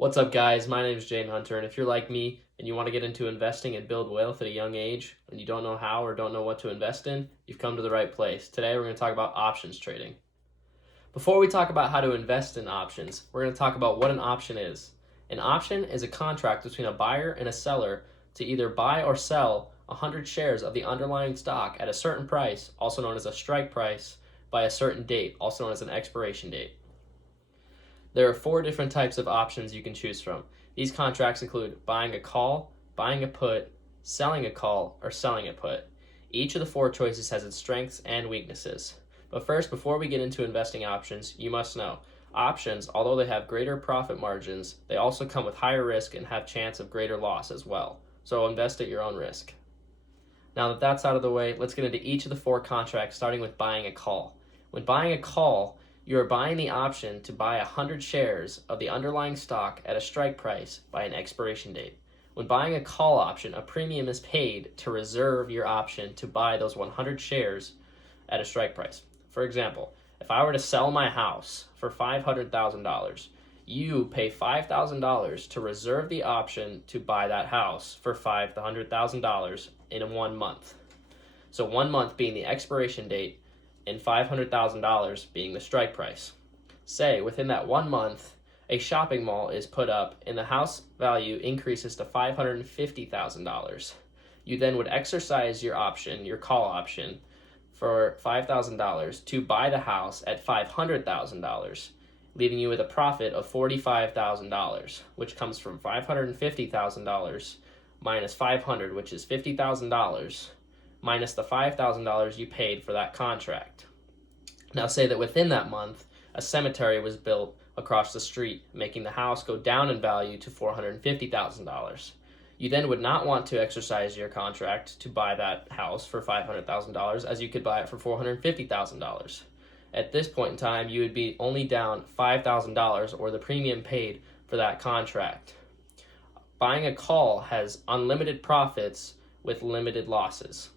What's up, guys? My name is Jane Hunter, and if you're like me and you want to get into investing and build wealth at a young age, and you don't know how or don't know what to invest in, you've come to the right place. Today, we're going to talk about options trading. Before we talk about how to invest in options, we're going to talk about what an option is. An option is a contract between a buyer and a seller to either buy or sell 100 shares of the underlying stock at a certain price, also known as a strike price, by a certain date, also known as an expiration date. There are four different types of options you can choose from. These contracts include buying a call, buying a put, selling a call, or selling a put. Each of the four choices has its strengths and weaknesses. But first, before we get into investing options, you must know options, although they have greater profit margins, they also come with higher risk and have chance of greater loss as well. So invest at your own risk. Now that that's out of the way, let's get into each of the four contracts, starting with buying a call. When buying a call, you are buying the option to buy 100 shares of the underlying stock at a strike price by an expiration date. When buying a call option, a premium is paid to reserve your option to buy those 100 shares at a strike price. For example, if I were to sell my house for $500,000, you pay $5,000 to reserve the option to buy that house for $500,000 in 1 month. So 1 month being the expiration date and $500,000 being the strike price. Say within that 1 month, a shopping mall is put up and the house value increases to $550,000. You then would exercise your option, your call option, for $5,000 to buy the house at $500,000, leaving you with a profit of $45,000, which comes from $550,000 minus $500, which is $50,000, minus the $5,000 you paid for that contract. Now say that within that month, a cemetery was built across the street, making the house go down in value to $450,000. You then would not want to exercise your contract to buy that house for $500,000, as you could buy it for $450,000. At this point in time, you would be only down $5,000 or the premium paid for that contract. Buying a call has unlimited profits with limited losses.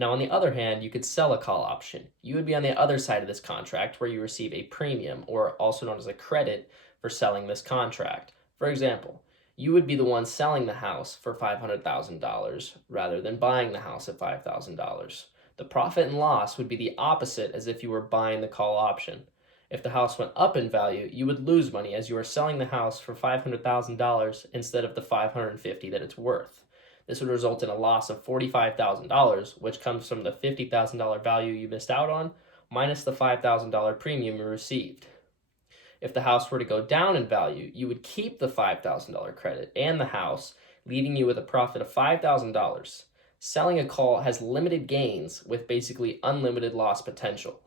Now, on the other hand, you could sell a call option. You would be on the other side of this contract where you receive a premium, or also known as a credit, for selling this contract. For example, you would be the one selling the house for $500,000 rather than buying the house at $5,000. The profit and loss would be the opposite as if you were buying the call option. If the house went up in value, you would lose money as you are selling the house for $500,000 instead of the $550,000 that it's worth. This would result in a loss of $45,000, which comes from the $50,000 value you missed out on, minus the $5,000 premium you received. If the house were to go down in value, you would keep the $5,000 credit and the house, leaving you with a profit of $5,000. Selling a call has limited gains with basically unlimited loss potential.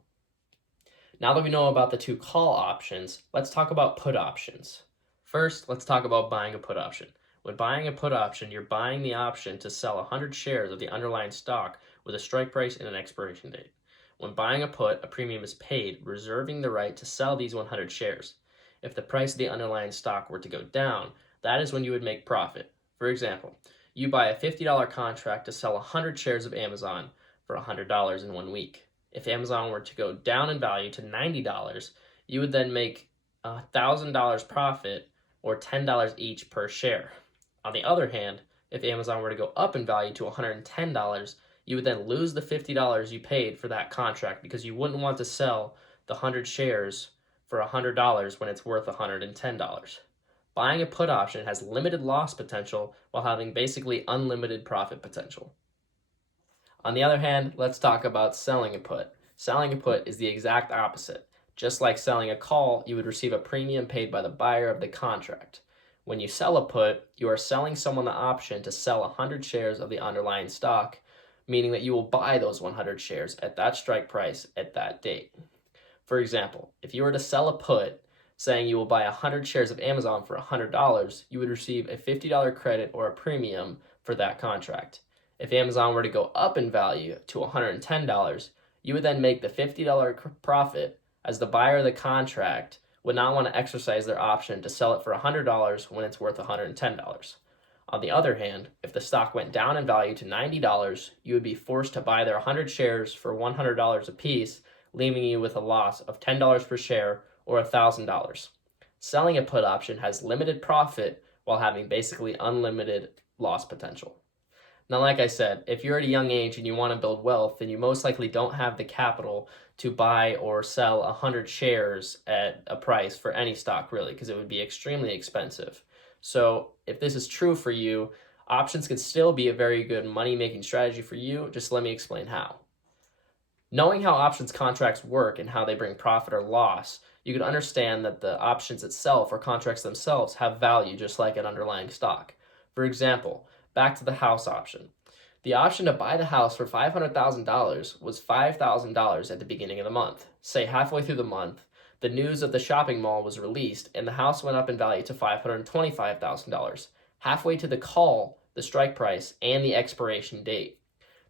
Now that we know about the two call options, let's talk about put options. First, let's talk about buying a put option. When buying a put option, you're buying the option to sell 100 shares of the underlying stock with a strike price and an expiration date. When buying a put, a premium is paid, reserving the right to sell these 100 shares. If the price of the underlying stock were to go down, that is when you would make profit. For example, you buy a $50 contract to sell 100 shares of Amazon for $100 in 1 week. If Amazon were to go down in value to $90, you would then make $1,000 profit, or $10 each per share. On the other hand, if Amazon were to go up in value to $110, you would then lose the $50 you paid for that contract because you wouldn't want to sell the 100 shares for $100 when it's worth $110. Buying a put option has limited loss potential while having basically unlimited profit potential. On the other hand, let's talk about selling a put. Selling a put is the exact opposite. Just like selling a call, you would receive a premium paid by the buyer of the contract. When you sell a put, you are selling someone the option to sell 100 shares of the underlying stock, meaning that you will buy those 100 shares at that strike price at that date. For example, if you were to sell a put saying you will buy 100 shares of Amazon for $100, you would receive a $50 credit or a premium for that contract. If Amazon were to go up in value to $110, you would then make the $50 profit, as the buyer of the contract would not want to exercise their option to sell it for $100 when it's worth $110. On the other hand, if the stock went down in value to $90, you would be forced to buy their 100 shares for $100 apiece, leaving you with a loss of $10 per share or $1,000. Selling a put option has limited profit while having basically unlimited loss potential. Now, like I said, if you're at a young age and you want to build wealth, then you most likely don't have the capital to buy or sell 100 shares at a price for any stock, really, because it would be extremely expensive. So if this is true for you, options can still be a very good money-making strategy for you. Just let me explain how. Knowing how options contracts work and how they bring profit or loss, you can understand that the options itself or contracts themselves have value just like an underlying stock. For example, back to the house option. The option to buy the house for $500,000 was $5,000 at the beginning of the month. Say halfway through the month, the news of the shopping mall was released and the house went up in value to $525,000, halfway to the call, the strike price, and the expiration date.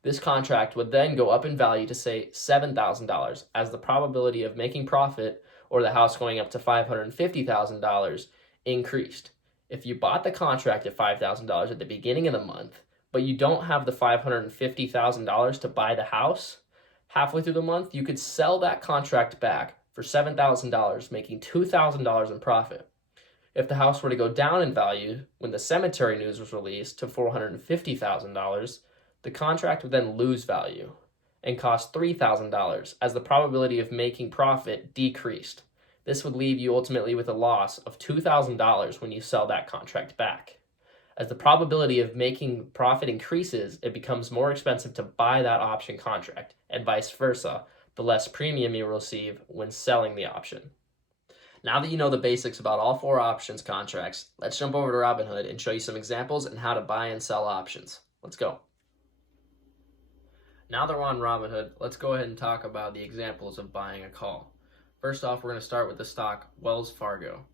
This contract would then go up in value to say $7,000 as the probability of making profit or the house going up to $550,000 increased. If you bought the contract at $5,000 at the beginning of the month, but you don't have the $550,000 to buy the house, halfway through the month, you could sell that contract back for $7,000, making $2,000 in profit. If the house were to go down in value when the cemetery news was released to $450,000, the contract would then lose value and cost $3,000 as the probability of making profit decreased. This would leave you ultimately with a loss of $2,000 when you sell that contract back. As the probability of making profit increases, it becomes more expensive to buy that option contract, and vice versa, the less premium you receive when selling the option. Now that you know the basics about all 4 options contracts, let's jump over to Robinhood and show you some examples and how to buy and sell options. Let's go. Now that we're on Robinhood, let's go ahead and talk about the examples of buying a call. First off, we're going to start with the stock Wells Fargo.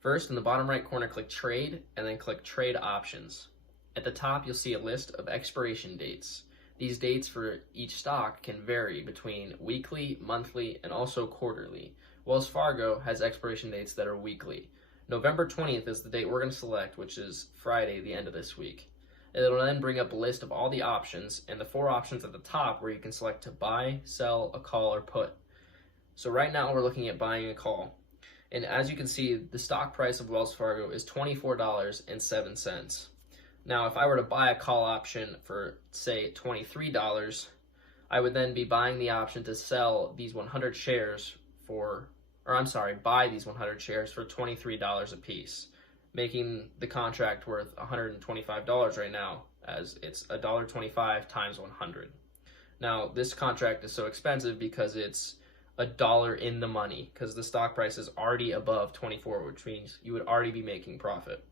First, in the bottom right corner, click Trade, and then click Trade Options. At the top, you'll see a list of expiration dates. These dates for each stock can vary between weekly, monthly, and also quarterly. Wells Fargo has expiration dates that are weekly. November 20th is the date we're going to select, which is Friday, the end of this week. It'll then bring up a list of all the options and the 4 options at the top where you can select to buy, sell, a call, or put. So right now we're looking at buying a call. And as you can see, the stock price of Wells Fargo is $24.07. Now, if I were to buy a call option for, say, $23, I would then be buying the option to sell these 100 shares buy these 100 shares for $23 a piece, making the contract worth $125 right now, as it's $1.25 times 100. Now, this contract is so expensive because it's $1 in the money, because the stock price is already above 24, which means you would already be making profit.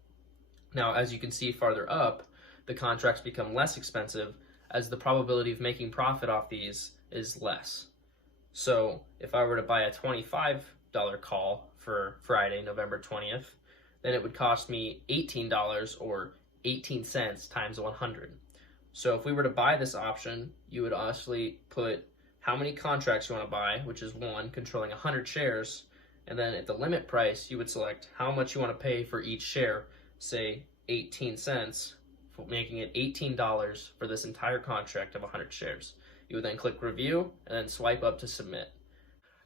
Now, as you can see farther up, the contracts become less expensive as the probability of making profit off these is less. So if I were to buy a $25 call for Friday, November 20th, then it would cost me $18 or 18 cents times 100. So if we were to buy this option, you would actually put how many contracts you want to buy, which is 1, controlling 100 shares, and then at the limit price, you would select how much you want to pay for each share, say 18 cents, making it $18 for this entire contract of 100 shares. You would then click review and then swipe up to submit.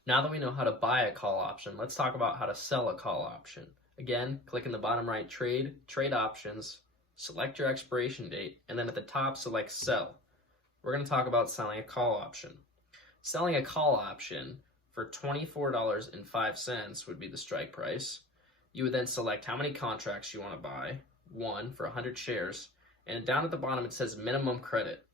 Now that we know how to buy a call option, let's talk about how to sell a call option. Again, click in the bottom right, Trade Options, select your expiration date, and then at the top, select Sell. We're going to talk about selling a call option. Selling a call option for $24.05 would be the strike price. You would then select how many contracts you want to buy, 1 for 100 shares, and down at the bottom it says minimum credit.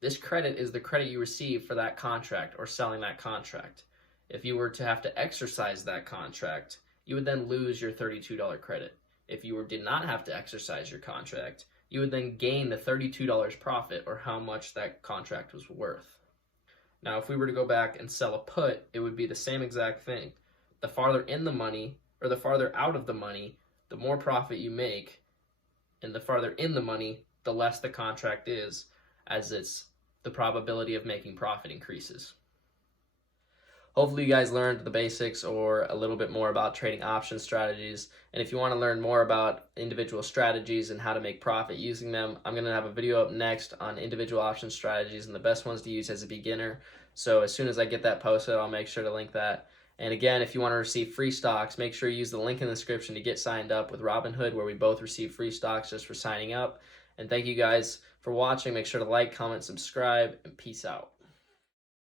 This credit is the credit you receive for that contract or selling that contract. If you were to have to exercise that contract, you would then lose your $32 credit. If you did not have to exercise your contract, you would then gain the $32 profit or how much that contract was worth. Now, if we were to go back and sell a put, it would be the same exact thing. The farther in the money or the farther out of the money, the more profit you make, and the farther in the money, the less the contract is, as the probability of making profit increases. Hopefully you guys learned the basics or a little bit more about trading option strategies. And if you want to learn more about individual strategies and how to make profit using them, I'm going to have a video up next on individual option strategies and the best ones to use as a beginner. So as soon as I get that posted, I'll make sure to link that. And again, if you want to receive free stocks, make sure you use the link in the description to get signed up with Robinhood, where we both receive free stocks just for signing up. And thank you guys for watching. Make sure to like, comment, subscribe, and peace out.